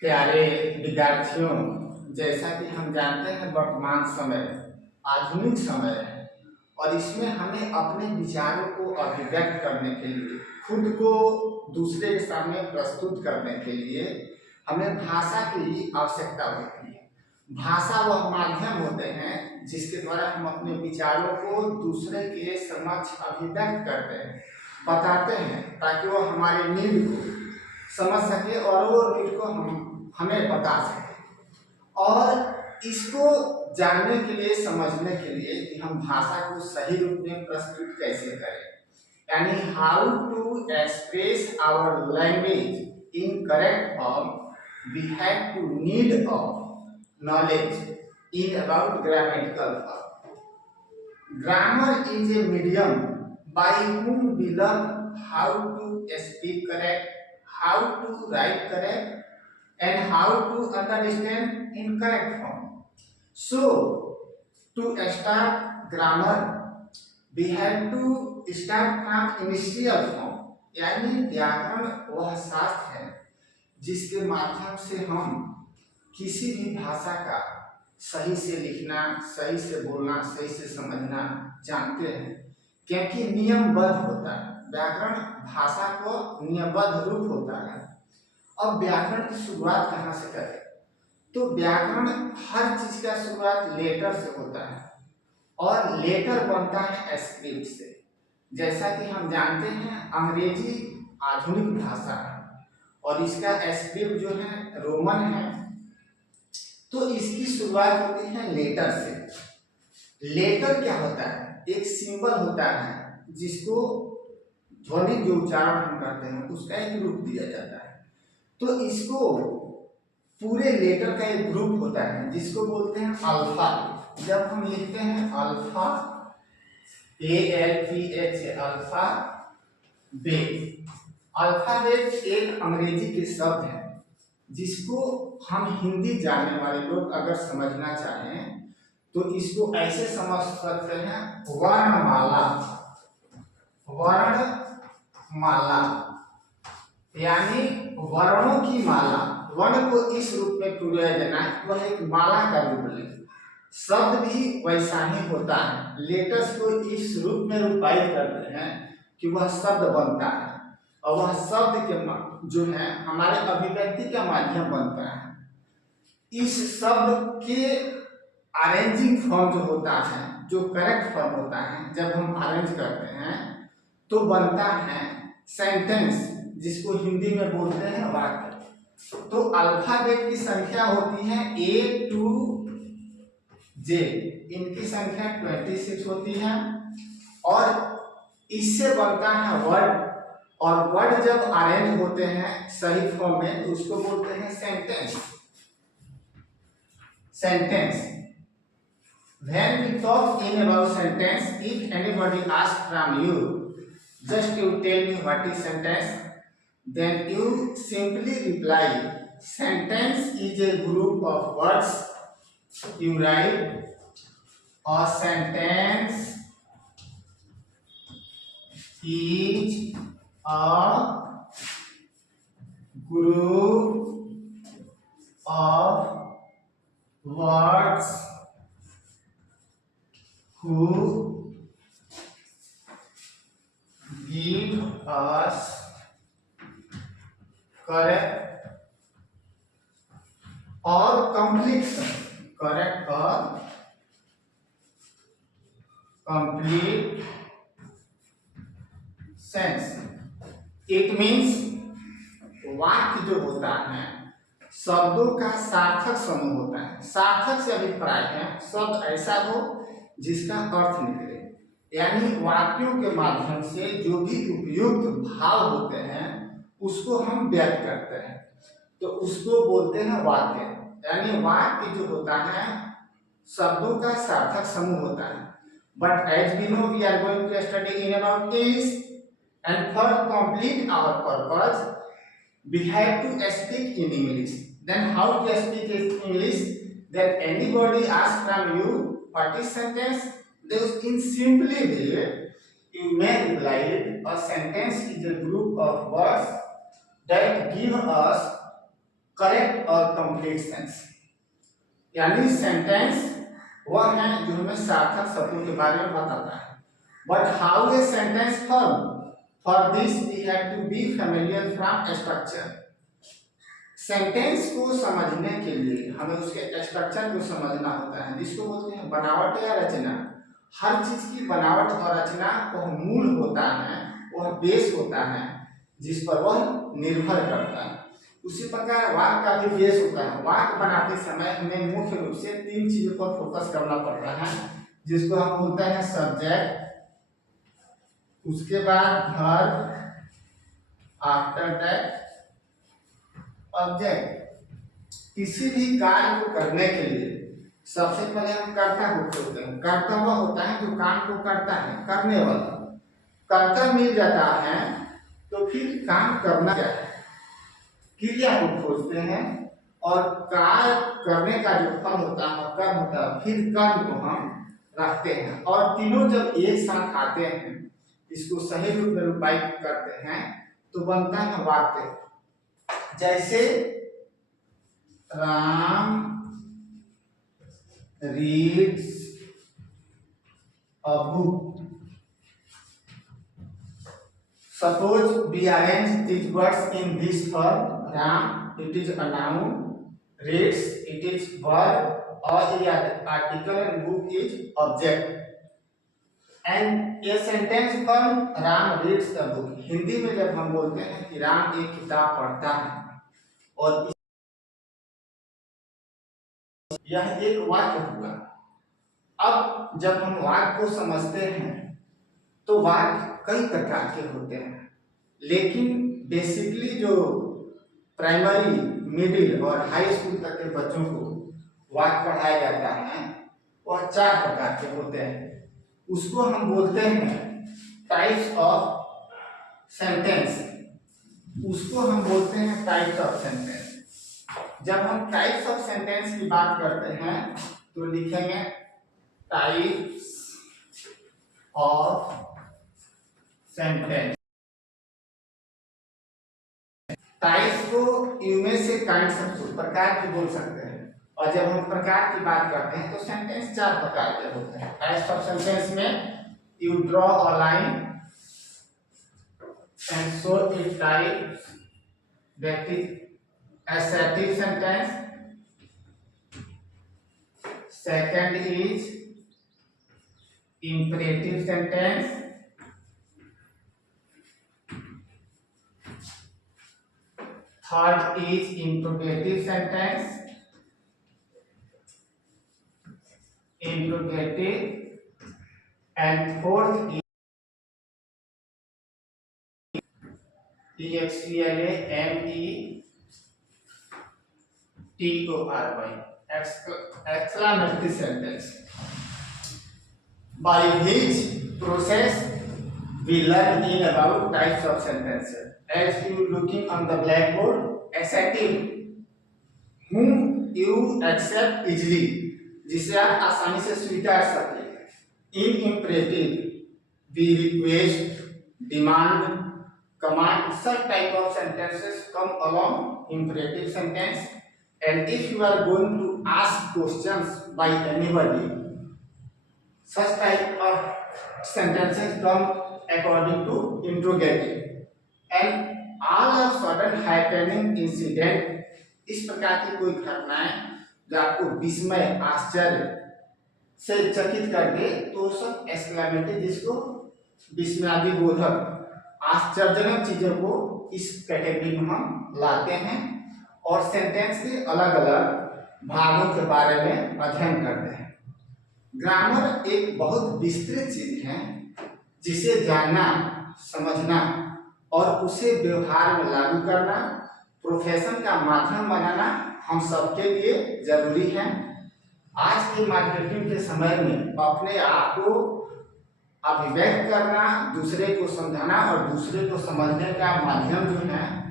प्यारे विद्यार्थियों, जैसा कि हम जानते हैं वर्तमान समय आधुनिक समय है और इसमें हमें अपने विचारों को अभिव्यक्त करने के लिए, खुद को दूसरे के सामने प्रस्तुत करने के लिए हमें भाषा की आवश्यकता होती है। भाषा वह माध्यम होते हैं जिसके द्वारा हम अपने विचारों को दूसरे के समक्ष अभिव्यक्त करते हैं, बताते हैं, ताकि वो हमारे नीड को समझ सके और वो नीड को हमें बता सके। और इसको जानने के लिए, समझने के लिए कि हम भाषा को सही रूप में प्रस्तुत कैसे करें, यानी how to express our language in correct form, we have to need of knowledge in about grammatical form. Grammar is a medium by whom we learn how to speak correct, how to write correct, and how to understand in correct form. So, to start grammar, we have to start from initial form. यानी व्याकरण वह शास्त्र है जिसके माध्यम से हम किसी भी भाषा का सही से लिखना, सही से बोलना, सही से समझना जानते हैं, क्योंकि नियमबद्ध होता है। व्याकरण भाषा को नियमबद्ध रूप होता है। अब व्याकरण की शुरुआत कहाँ से करें? तो व्याकरण हर चीज का शुरुआत लेटर से होता है और लेटर बनता है स्क्रिप्ट से। जैसा कि हम जानते हैं अंग्रेजी आधुनिक भाषा है और इसका स्क्रिप्ट जो है रोमन है, तो इसकी शुरुआत होती है लेटर से। लेटर क्या होता है? एक सिंबल होता है जिसको ध्वनिक जो उच्चारण हम करते हैं उसका एक रूप दिया जाता है। तो इसको पूरे लेटर का एक ग्रुप होता है जिसको बोलते हैं अल्फा। जब हम लिखते हैं अल्फा, ALPH, अल्फा बेट। अल्फाबेट एक अंग्रेजी के शब्द है जिसको हम हिंदी जानने वाले लोग अगर समझना चाहें तो इसको ऐसे समझ सकते हैं, वर्णमाला। वर्णमाला यानी वर्णों की माला। वर्ण को इस रूप में पूरा जाना है, वह एक माला का रूप ले। शब्द भी वैसा ही होता है। लेटर्स को इस रूप में रूपांतरित करते हैं कि वह शब्द बनता है और वह शब्द के जो है हमारे अभिव्यक्ति का माध्यम बनता है। इस शब्द के अरेंजिंग फॉर्म जो होता है, जो करेक्ट फॉर्म होता है, जब हम अरेंज करते हैं तो बनता है सेंटेंस, जिसको हिंदी में बोलते हैं वाक्य। तो अल्फाबेट की संख्या होती है A to J, इनकी संख्या 26 होती है और इससे बनता है वर्ड। और वर्ड जब अरेंज होते हैं सही फॉर्म में तो उसको बोलते हैं sentence. Sentence. When we talk in about sentence, if anybody asks from you, just you tell me what is sentence, then you simply reply, sentence is a group of words you write, or sentence is a group of words who give us correct or complete sense. Correct or complete sense. It means वाक्य जो होता है शब्दों का सार्थक समूह होता है। सार्थक से अभिप्राय है शब्द ऐसा हो जिसका अर्थ निकले, यानी वाक्यों के माध्यम से जो भी उपयुक्त भाव होते हैं उसको हम व्यक्त करते हैं, तो उसको बोलते हैं वाक्य। यानी वाक्य जो होता है शब्दों का सार्थक समूह होता है। But as we know we are going to study in about English, and for complete our purpose we have to speak in English. Then how to speak in English? Then anybody asks from you what is sentence? Then in simply way you may reply, a sentence is a group of words that give us correct और complete sense। यानी sentence वह है जो हमें सार्थक शब्दों के बारे में बताता है। But how a sentence form, for this we have to be familiar from structure. Sentence को समझने के लिए हमें उसके स्ट्रक्चर को समझना होता है, जिसको बोलते हैं बनावट या रचना। हर चीज की बनावट और रचना वह मूल होता है, वह बेस होता है जिस पर वह निर्भर करता है। उसी प्रकार वाक्य का भी बेस होता है। वाक्य बनाते समय हमें मुख्य रूप से 3 चीजों पर फोकस करना पड़ता है, जिसको हम बोलते हैं सब्जेक्ट, उसके बाद वर्ब, आफ्टर दैट ऑब्जेक्ट। किसी भी कार्य को करने के लिए सबसे पहले हम कर्ता को खोजते हैं। कर्ता वह होता है जो काम को करता है, करने वाला। कर्ता मिल जाता है तो फिर काम करना क्या है, क्रिया को खोजते हैं, और कार्य करने का जो फल होता है कर्म होता है, फिर कर्म को हम रखते हैं। और तीनों जब एक साथ आते हैं, इसको सही रूप में रूपायित करते हैं, तो बनता है वाक्य। जैसे Ram reads a book. Suppose we arrange these words in this form. Ram, it is a noun. Reads, it is verb or article, and book is object. And a sentence form, Ram reads a book. Hindi में जब हम बोलते हैं कि राम एक किताब पढ़ता है, और यह एक वाक्य हुआ। अब जब हम वाक्य को समझते हैं तो वाक्य कई प्रकार के होते हैं, लेकिन बेसिकली जो प्राइमरी, मिडिल और हाई स्कूल तक के बच्चों को वाक्य पढ़ाया जाता है वह 4 प्रकार के होते हैं। उसको हम बोलते हैं टाइप्स ऑफ सेंटेंस। जब हम टाइप्स ऑफ सेंटेंस की बात करते हैं तो लिखेंगे टाइप्स ऑफ सेंटेंस। टाइप्स को इनमें से काइंड शब्द प्रकार की बोल सकते हैं, और जब हम प्रकार की बात करते हैं तो सेंटेंस 4 प्रकार के होते हैं। टाइप्स ऑफ सेंटेंस में you draw a line and show it type, that is assertive sentence. Second is imperative sentence. Third is interrogative sentence. And fourth is exclamatory sentence. By which process we learn in about types of sentences. As you looking on the blackboard, assertive, whom you accept easily, जिसे आप आसानी से स्वीकार सकते हैं। In imperative, we request, demand, command. Such type of sentences come along imperative sentence. And if you are going to ask questions by anybody, such type of sentences come according to interrogative. And all of sudden happening incident, इस प्रकार की कोई घटनाएं जो आपको विस्मय, आश्चर्य से चकित कर दे, तो सब एक्सक्लेमेटरी, जिसको विस्मयादिबोधक, आश्चर्यजनक चीजों को इस कैटेगरी में हम लाते हैं और सेंटेंस के अलग अलग भागों के बारे में अध्ययन करते हैं। ग्रामर एक बहुत विस्तृत चीज है, जिसे जानना, समझना और उसे व्यवहार में लागू करना, प्रोफेशन का माध्यम बनाना हम सबके लिए जरूरी है। आज के मार्केटिंग के समय में अपने आप को अभिव्यक्त करना, दूसरे को समझाना और दूसरे को समझने का माध्यम जो है